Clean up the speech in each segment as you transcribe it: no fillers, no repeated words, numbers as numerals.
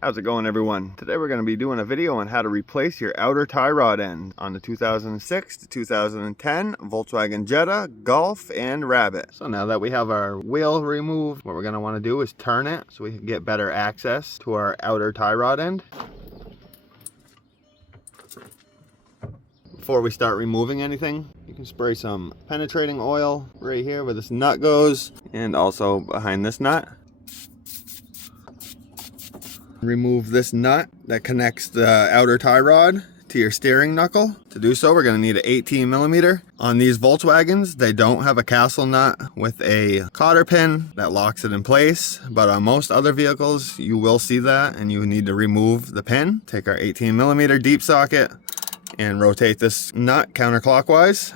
How's it going, everyone? Today we're going to be doing a video on how to replace your outer tie rod end on the 2006 to 2010 Volkswagen Jetta Golf and Rabbit. So now that we have our wheel removed, what we're going to want to do is turn it so we can get better access to our outer tie rod end. Before we start removing anything, you can spray some penetrating oil right here where this nut goes and also behind this nut. Remove this nut that connects the outer tie rod to your steering knuckle. To do so, we're going to need an 18 millimeter. On these Volkswagens, they don't have a castle nut with a cotter pin that locks it in place, but on most other vehicles, you will see that and you need to remove the pin. Take our 18 millimeter deep socket and rotate this nut counterclockwise.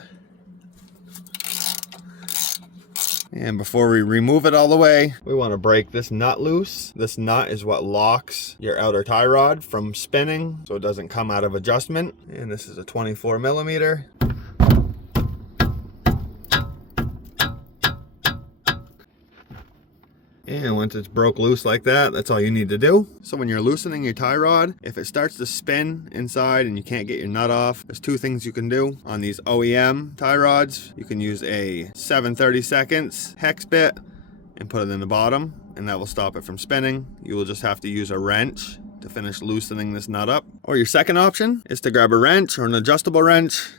And before we remove it all the way, we want to break this nut loose. This nut is what locks your outer tie rod from spinning so it doesn't come out of adjustment. And this is a 24 millimeter. And once it's broke loose like that, that's all you need to do. So when you're loosening your tie rod, if it starts to spin inside and you can't get your nut off, there's two things you can do. On these OEM tie rods, you can use a 7/32 hex bit and put it in the bottom, and that will stop it from spinning. You will just have to use a wrench to finish loosening this nut up. Or your second option is to grab a wrench or an adjustable wrench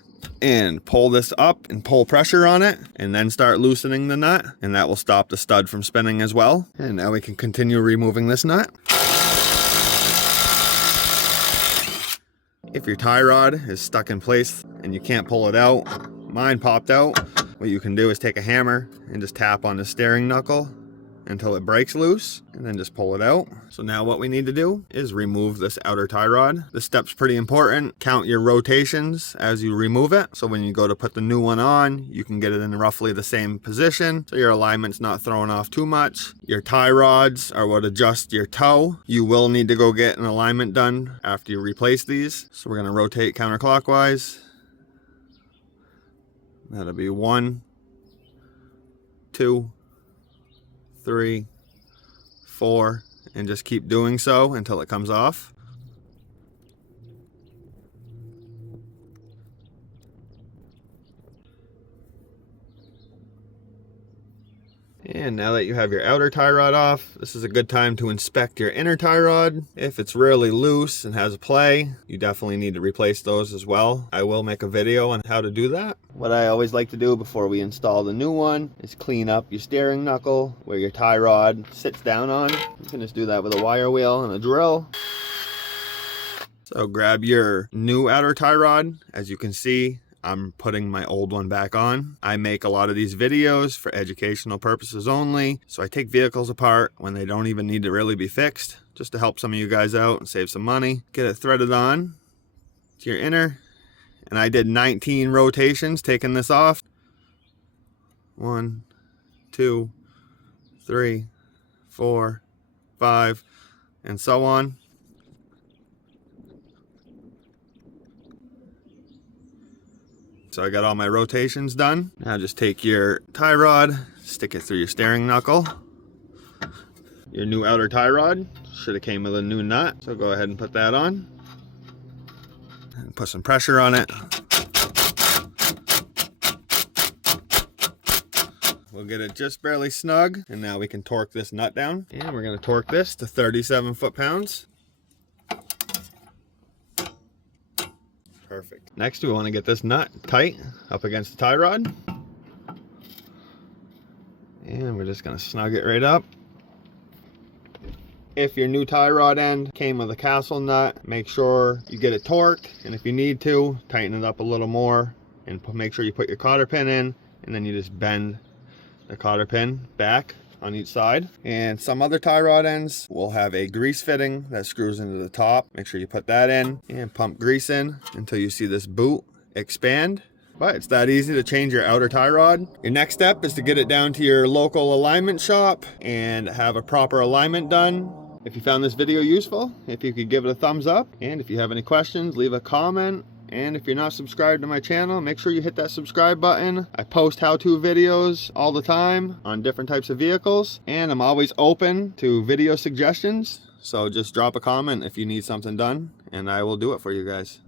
and pull this up and pull pressure on it and then start loosening the nut, and that will stop the stud from spinning as well. And now we can continue removing this nut. If your tie rod is stuck in place and you can't pull it out, mine popped out, what you can do is take a hammer and just tap on the steering knuckle until it breaks loose and then just pull it out. So now what we need to do is remove this outer tie rod. This step's pretty important. Count your rotations as you remove it, so when you go to put the new one on, you can get it in roughly the same position so your alignment's not thrown off too much. Your tie rods are what adjust your toe. You will need to go get an alignment done after you replace these. So we're going to rotate counterclockwise. That'll be 1, 2, 3, 4, and just keep doing so until it comes off. And now that you have your outer tie rod off, this is a good time to inspect your inner tie rod. If it's really loose and has a play, you definitely need to replace those as well. I will make a video on how to do that. What I always like to do before we install the new one is clean up your steering knuckle where your tie rod sits down on. You can just do that with a wire wheel and a drill. So grab your new outer tie rod. As you can see, I'm putting my old one back on. I make a lot of these videos for educational purposes only, so I take vehicles apart when they don't even need to really be fixed, just to help some of you guys out and save some money. Get it threaded on to your inner, and I did 19 rotations taking this off. 1, 2, 3, 4, 5, and so on. So I got all my rotations done. Now just take your tie rod, stick it through your steering knuckle. Your new outer tie rod should have came with a new nut, so go ahead and put that on. And put some pressure on it. We'll get it just barely snug, and now we can torque this nut down. And we're gonna torque this to 37 foot-pounds. Perfect. Next, we want to get this nut tight up against the tie rod. And we're just going to snug it right up. If your new tie rod end came with a castle nut, make sure you get it torqued. And if you need to, tighten it up a little more and make sure you put your cotter pin in. And then you just bend the cotter pin back on each side. And some other tie rod ends will have a grease fitting that screws into the top. Make sure you put that in and pump grease in until you see this boot expand. But it's that easy to change your outer tie rod. Your next step is to get it down to your local alignment shop and have a proper alignment done. If you found this video useful, if you could give it a thumbs up, and if you have any questions, leave a comment. And if you're not subscribed to my channel, make sure you hit that subscribe button. I post how-to videos all the time on different types of vehicles, and I'm always open to video suggestions. So just drop a comment if you need something done, and I will do it for you guys.